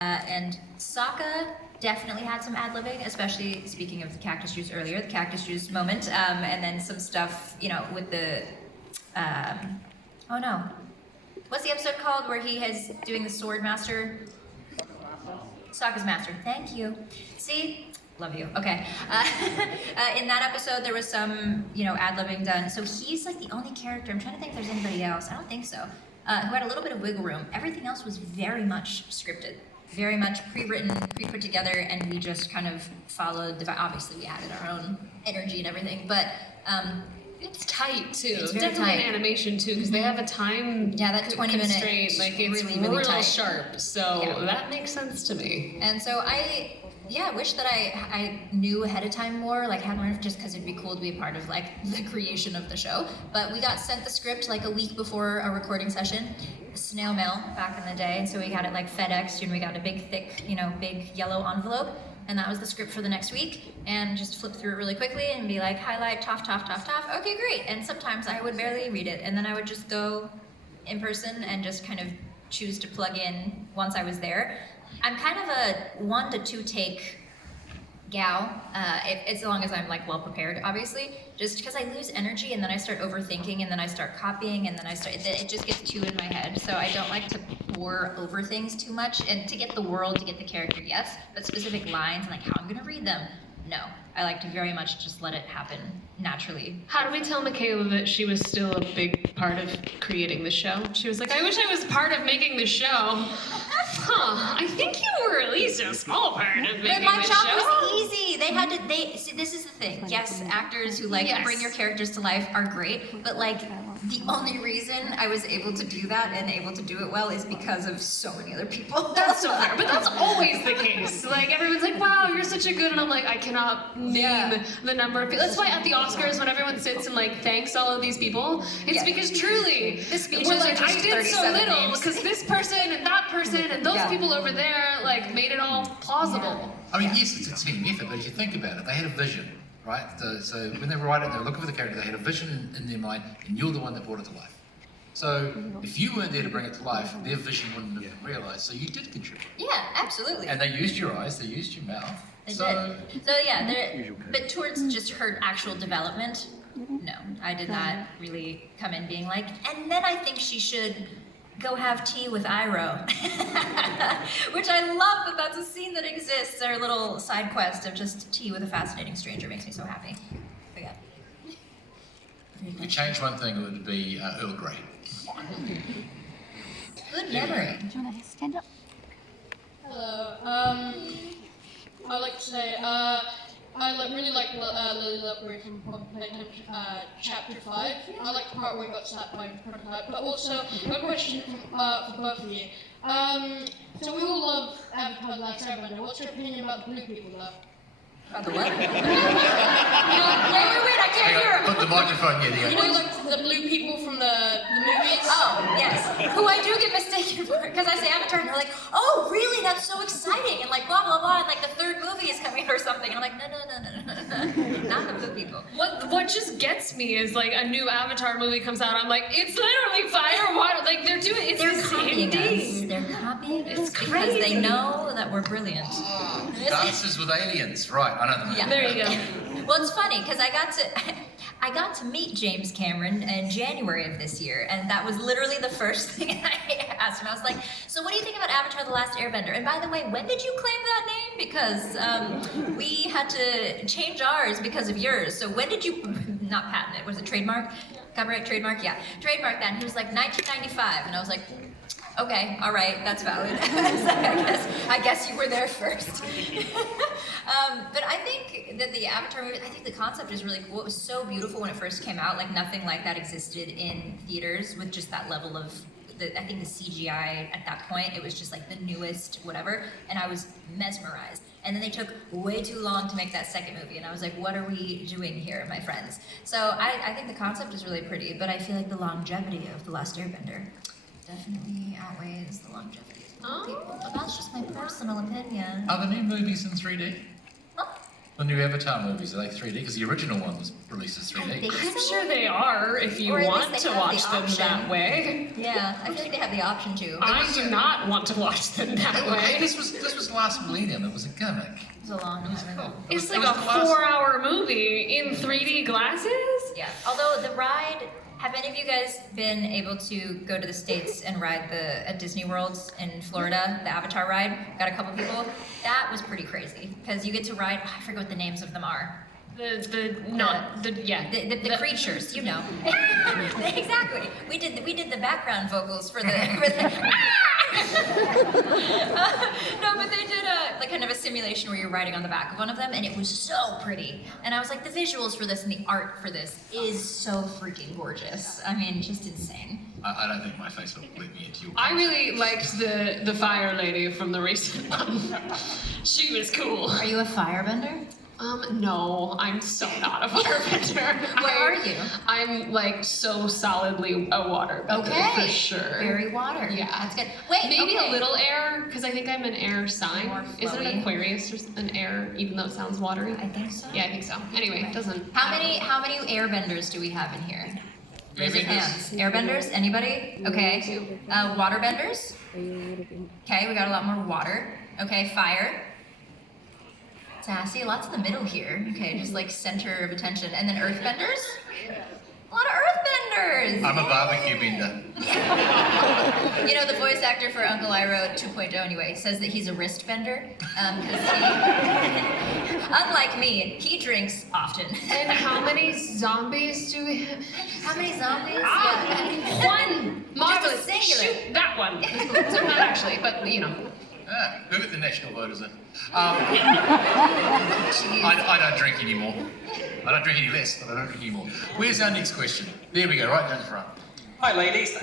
And Sokka definitely had some ad-libbing, especially speaking of the cactus juice earlier, the cactus juice moment, and then some stuff, with the, oh no, what's the episode called where he is doing the sword master? Sokka's master, thank you. See? Love you. Okay. In that episode, there was some, ad-libbing done. So he's like the only character, I'm trying to think if there's anybody else, I don't think so, who had a little bit of wiggle room. Everything else was very much scripted, very much pre-written, pre-put together, and we just kind of followed, obviously we added our own energy and everything, but it's tight too. It's definitely tight. An animation too, because they have a time that 20-minute constraint. Like it's really, really real tight. Sharp. So that makes sense to me. And so I wish that I knew ahead of time more, like had more, just because it'd be cool to be a part of like the creation of the show. But we got sent the script like a week before a recording session, snail mail back in the day, and so we got it like FedExed, and we got a big, thick, big yellow envelope. And that was the script for the next week, and just flip through it really quickly and be like, highlight, toff, okay, great. And sometimes I would barely read it, and then I would just go in person and just kind of choose to plug in once I was there. I'm kind of a 1 to 2 take gal, as long as I'm like well prepared, obviously, just because I lose energy and then I start overthinking and then I start copying and then it just gets too in my head. So I don't like to pore over things too much, and to get the world, to get the character, yes, but specific lines and like how I'm gonna read them, no. I like to very much just let it happen naturally. How do we tell Michaela that she was still a big part of creating the show? She was like, I wish I was part of making the show. I think you were at least a small part of making the show. But my job was easy. See, this is the thing. Yes, actors who bring your characters to life are great, but like the only reason I was able to do that and able to do it well is because of so many other people. That's so fair, but that's always the case. Like everyone's like, wow, you're such a good, and I'm like, I cannot name the number of people. That's why at the Oscars, when everyone sits and like thanks all of these people, it's because truly, the speeches we're like, are just I did so 37 little names. because this person and that person and those people over there like made it all plausible. I mean, yes, it's a team effort, but if you think about it, they had a vision, right? So when they were writing, they were looking for the character, they had a vision in their mind, and you're the one that brought it to life. So if you weren't there to bring it to life, their vision wouldn't have been realized. So you did contribute. Yeah, absolutely. And they used your eyes, they used your mouth. They did. So yeah, but towards just her actual development, no, I did not really come in being like, and then I think she should go have tea with Iroh. Which I love that that's a scene that exists, our little side quest of just tea with a fascinating stranger makes me so happy. But yeah. If you could change one thing, it would be Earl Grey. Good memory. Do you want to stand up? Hello. I'd like to say, really like Lily Loveridge from Playtime Chapter 5. I like the part where he got slapped by Prototype. But also, a question for both of you. So we all love Avatar: The Last Airbender. What's your opinion about the blue people, though? About the what? Wait, I can't hear him. Put the microphone near the You know, like the blue people from the movies? Oh, yes. Who I do get mistaken for, because I say Avatar and they're like, oh, really? That's so exciting. And like, blah, blah, blah. And like the third movie is coming or something. And I'm like, no. Not the blue people. What just gets me is like a new Avatar movie comes out. I'm like, it's literally fire, water. Like they're doing it's They're the copying same us. thing. They're copying us because crazy. they know that we're brilliant. Dances with Aliens, right, I know the movie. Yeah. There you go. Well, it's funny because I got to meet James Cameron in January of this year, and that was literally the first thing I asked him. I was like, so what do you think about Avatar: The Last Airbender? And by the way, when did you claim that name? Because we had to change ours because of yours. So when did you, not patent it, was it trademark? Copyright, trademark? Yeah, trademark that. And he was like, 1995. And I was like, okay, all right, that's valid. So I guess you were there first. But I think that the Avatar movie, I think the concept is really cool. It was so beautiful when it first came out. Like nothing like that existed in theaters with just that level of, I think the CGI at that point, it was just like the newest whatever. And I was mesmerized. And then they took way too long to make that second movie. And I was like, what are we doing here, my friends? So I think the concept is really pretty, but I feel like the longevity of The Last Airbender definitely outweighs the longevity of the people. But that's just my personal opinion. Are the new movies in 3D? Huh? The new Avatar movies, are they 3D? Because the original one was released as 3D. I think I'm so. sure they are if you Or at want least to they have watch the them option. that way. Yeah, I feel like they have the option to. I do not want to watch them that Hey, way. this was last millennium. It was a gimmick. It was a long time ago. It's It like was a the last- 4-hour movie in 3D glasses? Yeah. Although the ride, have any of you guys been able to go to the States and ride at Disney World in Florida, the Avatar ride? Got a couple people. That was pretty crazy because you get to ride. I forget what the names of them are. The creatures, you know. Exactly. We did the background vocals for the. No, but they did like kind of a simulation where you're riding on the back of one of them, and it was so pretty. And I was like, the visuals for this and the art for this is so freaking gorgeous. I mean, just insane. I don't think my face will let me into your. I really liked the fire lady from the recent one. She was cool. Are you a firebender? No, I'm so not a firebender. What are you? I'm like so solidly a waterbender Okay. for sure. Very water. Yeah. That's good. Wait, Maybe okay. a little air, because I think I'm an air sign. More Is it flowy. an Aquarius or an air, even though it sounds watery? I think so. Yeah, I think so. Anyway, it doesn't. How many airbenders do we have in here? Raise your Airbenders? hands. Airbenders? Anybody? Okay. Waterbenders? Okay, we got a lot more water. Okay, fire. Sassy, lots in the middle here. Okay, just like center of attention. And then earthbenders? A lot of earthbenders! I'm a barbecue bender. You know, the voice actor for Uncle Iroh 2.0 anyway says that he's a wrist bender. Unlike me, he drinks often. And how many zombies do we have? How many zombies? Ah, one! Marvelous! singular. Shoot that one! So not actually, but you know. Ah, who got the national voters in? I don't drink anymore. I don't drink any less, but I don't drink anymore. Where's our next question? There we go, right down the front. Hi, ladies.